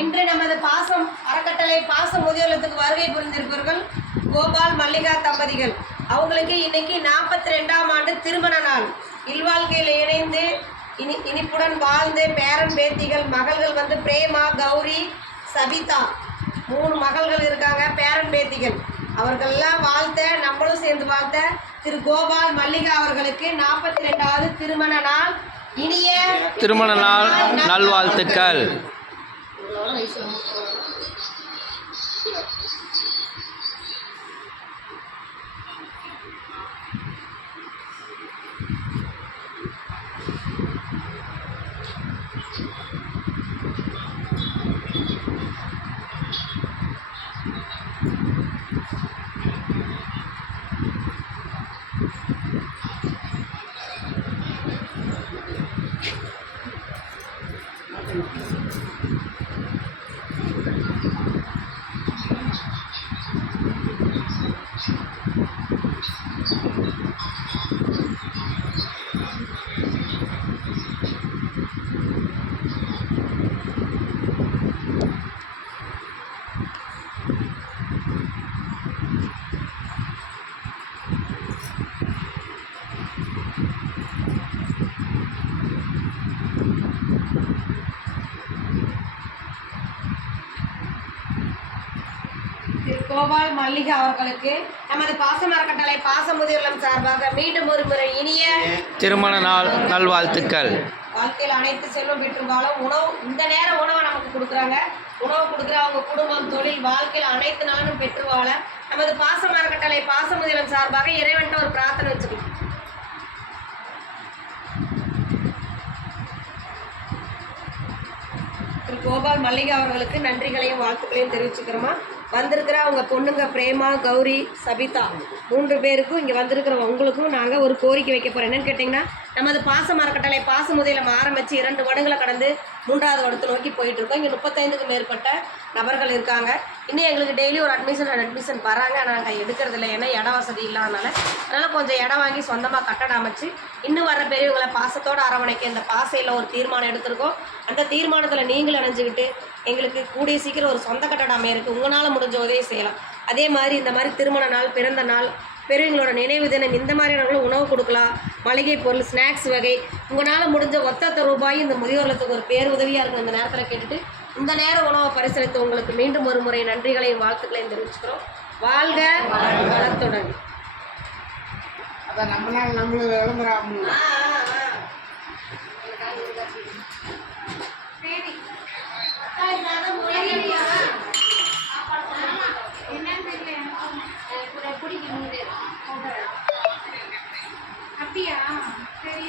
இன்று நமது பாசம் அறக்கட்டளை பாச முதியோர்களுக்கு வருகை புரிந்திருப்பவர்கள் கோபால் மல்லிகா தம்பதிகள். அவங்களுக்கு இன்னைக்கு 42ஆம் ஆண்டு திருமண நாள். இல்வாழ்க்கையில் இணைந்து இனிப்புடன் வாழ்ந்து பேரன் பேத்திகள் மகள்கள் வந்து பிரேமா, கௌரி, சபிதா 3 மகள்கள் இருக்காங்க. பேரன் பேத்திகள் அவர்களெல்லாம் வாழ்த்த நம்மளும் சேர்ந்து வாழ்த்த திரு கோபால் மல்லிகா அவர்களுக்கு 42வது திருமண நாள் இனிய திருமண நாள் நல்வாழ்த்துக்கள். திரு கோபால் மல்லிகா அவர்களுக்கு நமது பாசம் அறக்கட்டளை பாச முதியோர்லம் சார்பாக மீண்டும் ஒரு முறை இனிய திருமண நாள் நல்வாழ்த்துக்கள். வாழ்க்கையில் அனைத்து செல்வம் பெற்று வாழும் உணவு இந்த நேரம் உணவை நமக்கு கொடுக்குறாங்க. உணவு கொடுக்குற அவங்க குடும்பம், தொழில், வாழ்க்கையில் அனைத்து நலனும் பெற்று வாழ நமது பாசம் அறக்கட்டளை பாச முதியோர்லம் சார்பாக இறைவன்ட்ட ஒரு பிரார்த்தனை வச்சுக்கலாம். திரு கோபால் மல்லிகா அவர்களுக்கு நன்றிகளையும் வாழ்த்துக்களையும் தெரிவிச்சுக்கிறோமா. வந்திருக்கிற அவங்க பொண்ணுங்க பிரேமா, கௌரி, சபிதா 3 பேருக்கும் இங்கே வந்திருக்கிற உங்களுக்கும் நாங்கள் ஒரு கோரிக்கை வைக்க போகிறோம். என்னென்னு கேட்டிங்கன்னா, நமது பாசம் அறக்கட்டளை பாச முதியோர்லம் ஆரம்பித்து 2 வருடங்களை கடந்து 3வது வருடத்தை நோக்கி போயிட்டுருக்கோம். இங்கே 35க்கும் மேற்பட்ட நபர்கள் இருக்காங்க. இன்னும் எங்களுக்கு டெய்லி ஒரு அட்மிஷன் வராங்க. நாங்கள் எடுக்கிறது இல்லை, ஏன்னா இட வசதி இல்லாதனால. அதனால் கொஞ்சம் இடம் வாங்கி சொந்தமாக கட்டடம் அமைச்சு இன்னும் வர பெரியவங்களை பாசத்தோடு அரவணைக்க இந்த பாசையில் ஒரு தீர்மானம் எடுத்திருக்கோம். அந்த தீர்மானத்தில் நீங்களும் இணைஞ்சிக்கிட்டு எங்களுக்கு கூடிய சீக்கிரம் ஒரு சொந்த கட்டடம் அமையிருக்கு உங்களால் முடிஞ்ச உதவி செய்யலாம். அதே மாதிரி இந்த மாதிரி திருமண நாள், பிறந்த நாள், பெரியவங்களோட நினைவு தினம் இந்த மாதிரியானவங்களும் உணவு கொடுக்கலாம். மளிகை பொருள், ஸ்நாக்ஸ் வகை உங்களால் முடிஞ்ச ஒத்த ரூபாய் இந்த முதியோர்களுக்கு ஒரு பேர் உதவியாக இருக்கும். இந்த நேரத்தில் கேட்டுட்டு இந்த நேரம் உணவை பரிசீலித்து உங்களுக்கு மீண்டும் ஒரு முறை நன்றிகளையும் வாழ்த்துக்களையும் தெரிவிச்சுக்கிறோம். வாழ்க வளத்துடன். அதான் நம்மளும் விளம்பரம் அப்படியா? சரி.